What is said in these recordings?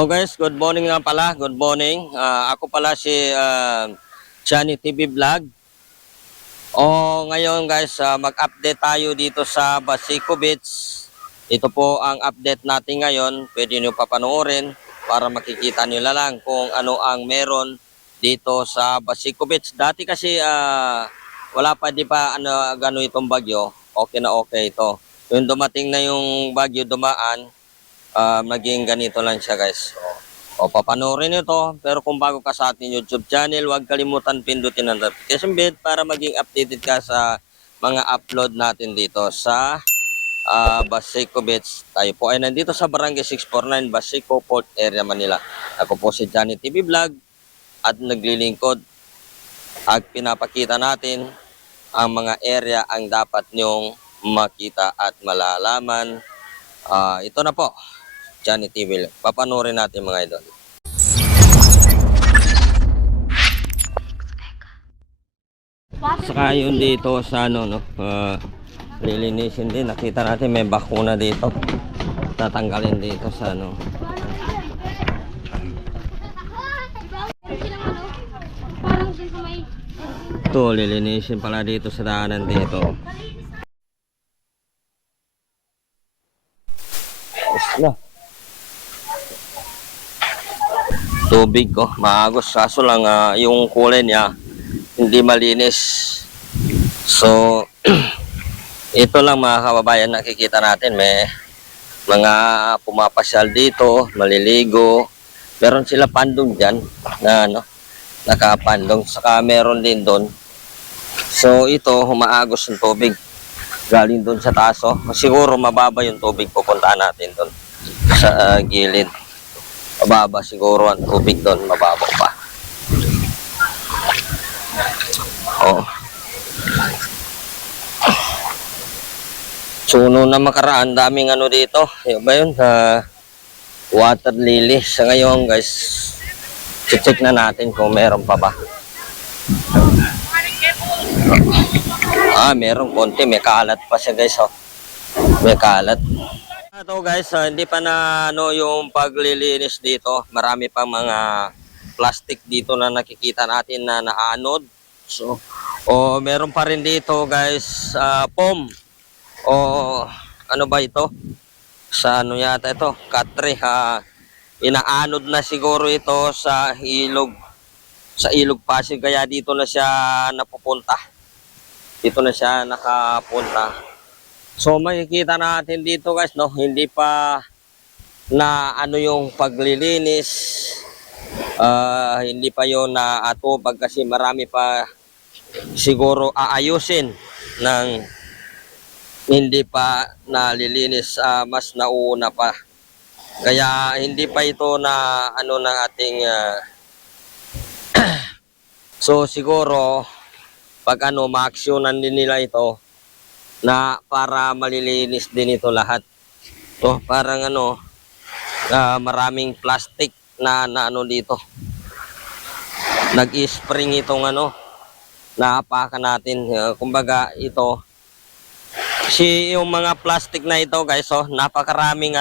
Oh guys, good morning nga pala. Good morning. Ako pala si Johnny TV Vlog. Ngayon guys, mag-update tayo dito sa Basico Beach. Ito po ang update natin ngayon. Pwede nyo papanoorin para makikita nyo lang kung ano ang meron dito sa Basico Beach. Dati kasi wala pa, di pa gano itong bagyo. Okay na okay ito. Yung dumating na yung bagyo dumaan, maging ganito lang siya guys. Papanoorin nyo to. Pero kung bago ka sa ating YouTube channel, huwag kalimutan pindutin ang notification bell para maging updated ka sa mga upload natin dito sa Basico Beach. Tayo po ay nandito sa Barangay 649, Basico, Port Area, Manila. Ako po si Johnny TV Vlog at naglilingkod at pinapakita natin ang mga area ang dapat nyong makita at malalaman. Ito na po, Johnny TV. Papanoorin natin mga idol. Saka yun dito sa lilinisin din. Nakita natin may bakuna dito. Tatanggalin dito sa Ito, lilinisin pala dito sa daanan dito. Na. Tubig maagos, kaso lang yung kulay niya hindi malinis. So ito lang mga kababayan, nakikita natin may mga pumapasyal dito, maliligo. Meron sila pandong dyan na nakapandong, saka meron din doon. So ito, humaagos yung tubig galing doon sa taas. Siguro mababa yung tubig, pupuntahan natin doon sa gilid. Mababa siguro ang tubig doon, mababa pa. So noon na makaraan, daming dito. Yung ba yun? Water lily. Sa ngayon guys, check na natin kung meron pa ba. Meron konti, may kalat pa siya guys. May kalat. Ito guys, hindi pa na yung paglilinis dito. Marami pang mga plastic dito na nakikita natin na naanod. So, meron pa rin dito guys, foam. Ano ba ito? Sa yata ito? Katre. Inaanod na siguro ito sa ilog. Sa ilog Pasig, kaya dito na siya napupunta. Dito na siya nakapunta. So makikita natin dito guys, hindi pa na yung paglilinis. Hindi pa yon na atubag kasi marami pa siguro aayusin ng hindi pa nalilinis, mas nauna pa. Kaya hindi pa ito na ng ating so siguro pag ma-actionan din nila ito na para malilinis din ito lahat. So parang maraming plastic na dito. Nag-spring itong naapakan natin. Kumbaga ito yung mga plastic na ito guys, napakaraming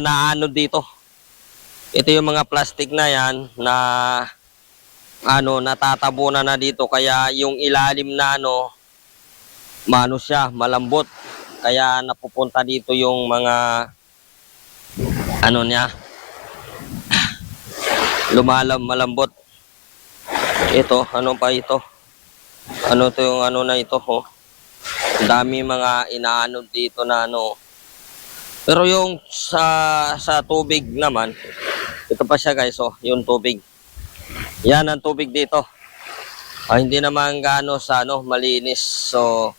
naano dito. Ito yung mga plastic na yan na natatabunan na dito, kaya yung ilalim na siya, malambot. Kaya napupunta dito yung mga niya, malambot. Ito, pa ito? To yung na ito, dami mga inaanod dito na Pero yung sa tubig naman, ito pa siya guys, yung tubig. Yan ang tubig dito. Hindi naman gaano sa malinis. So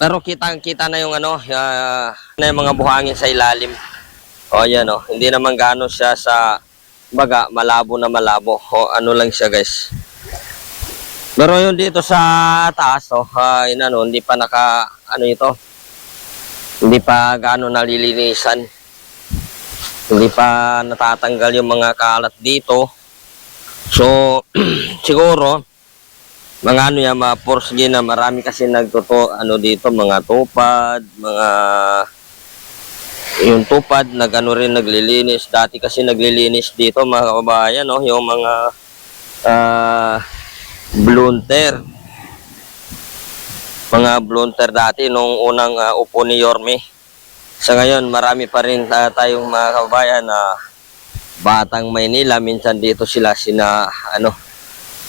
pero kitang-kita na yung na yung mga buhangin sa ilalim. Yan hindi naman gaano siya sa baga malabo na malabo. Lang siya guys. Pero yung dito sa taas, hindi pa ito. Hindi pa gaano nalilinisan. Hindi pa natatanggal yung mga kalat dito. So siguro mga ma-force na marami kasi nagtuto dito, mga tupad, mga Yung tupad, naglilinis. Dati kasi naglilinis dito mga kababayan, no? Yung mga ah blunter. Mga blunter dati nung unang upo ni Yorme. Sa ngayon, marami pa rin tayong mga kababayan na Batang Maynila. Minsan dito sila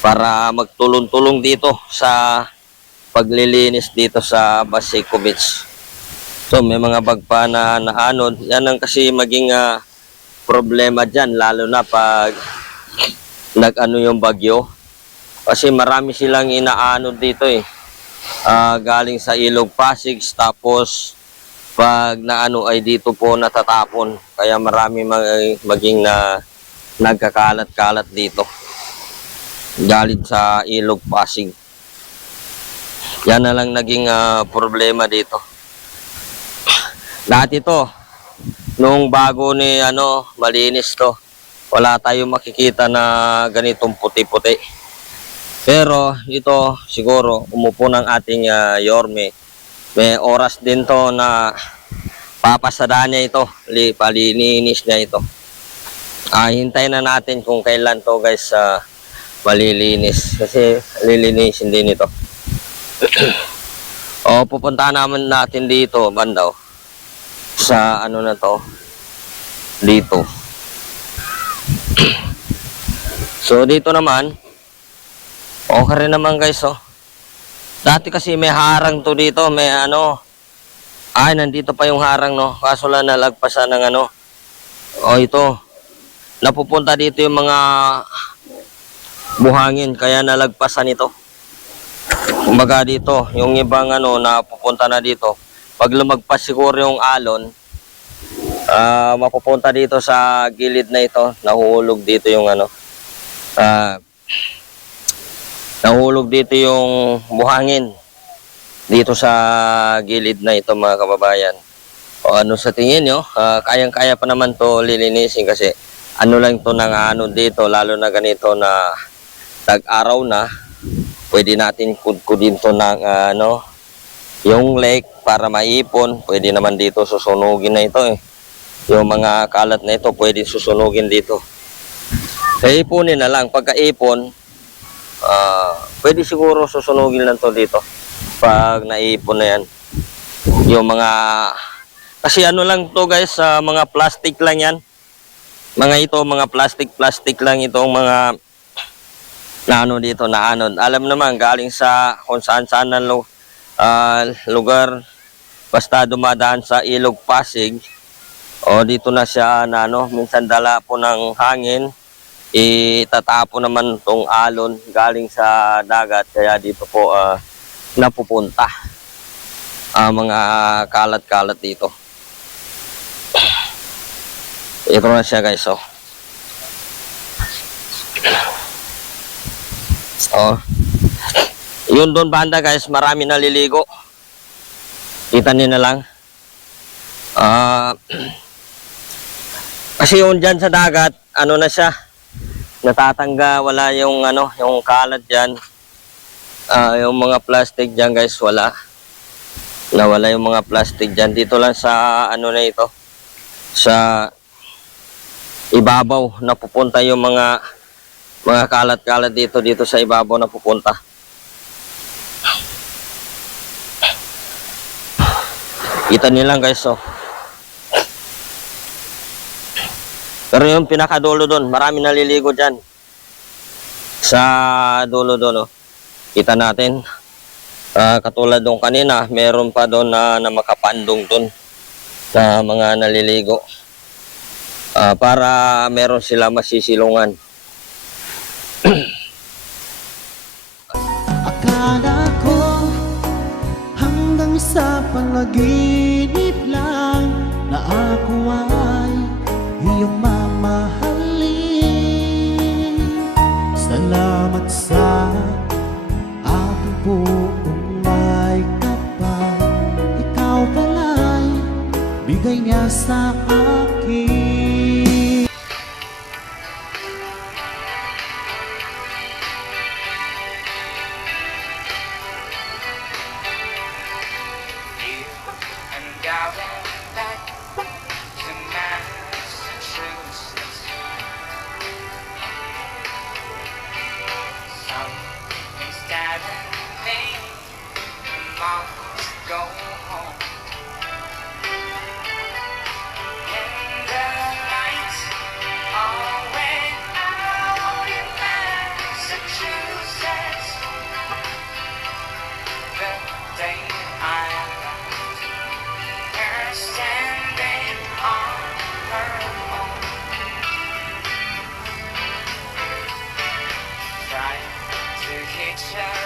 para magtulong-tulong dito sa paglilinis dito sa Baseco Beach. So may mga bagpa na naanod. Yan ang kasi maging problema dyan, lalo na pag nag-ano yung bagyo. Kasi marami silang inaanod dito eh. Galing sa Ilog Pasig, tapos pag naano ay dito po natatapon. Kaya marami maging na nagkakalat-kalat dito. Galing sa Ilog Pasig. Yan na lang naging problema dito. Dati to, nung bago ni malinis to, wala tayong makikita na ganitong puti-puti. Pero ito siguro umupo ng ating Yorme. May oras din to na papasada niya ito, palininis niya ito. Hintayin na natin kung kailan to guys malilinis, kasi lilinisin din ito. Pupunta naman natin dito bandaw sa na to dito. So dito naman okay rin naman guys. Dati kasi may harang to dito, may nandito pa yung harang, no, kaso lang nalagpasan ng ito napupunta dito yung mga buhangin, kaya nalagpasan ito. Kumbaga dito yung ibang napupunta na dito, pag lumagpas siguro yung alon, mapupunta dito sa gilid na ito, nahuhulog dito yung nahulog dito yung buhangin dito sa gilid na ito mga kababayan. Sa tingin nyo, kayang-kaya pa naman to lilinisin, kasi lang to dito, lalo na ganito na tag-araw na, pwede natin kudkudin to ng yung lake para maipon. Pwede naman dito susunugin na ito eh. Yung mga kalat na ito pwede susunugin dito. Ipunin na lang, pagka-ipon pwede siguro susunugin lang to dito pag naipon na yan. Yung mga kasi lang to guys, mga plastic lang yan, mga plastic lang itong mga dito naanod. Alam naman galing sa kung saan ng lugar, basta dumadaan sa Ilog Pasig dito na siya minsan dala po ng hangin, itatapo naman tong alon galing sa dagat, kaya dito po napupunta mga kalat-kalat dito. Ito na siya guys. Yun doon banda guys, marami naliligo, kita niyo na lang. Kasi yung dyan sa dagat na siya, natatangga, wala yung yung kalat dyan. Yung mga plastic dyan guys, nawala yung mga plastic dyan. Dito lang sa na ito, sa ibabaw napupunta yung mga kalat-kalat dito sa ibabaw napupunta. Kita niyo lang guys. Pero yung pinakadulo doon, marami naliligo dyan sa dulo doon. Kita natin, katulad doon kanina, meron pa doon na makapandong doon na mga naliligo, para meron sila masisilungan. Akala ko hanggang sa panaginip lang na ako ay iyong mamahalin. Salamat sa aking buong may kapal, ikaw pala'y bigay niya sa akin. picture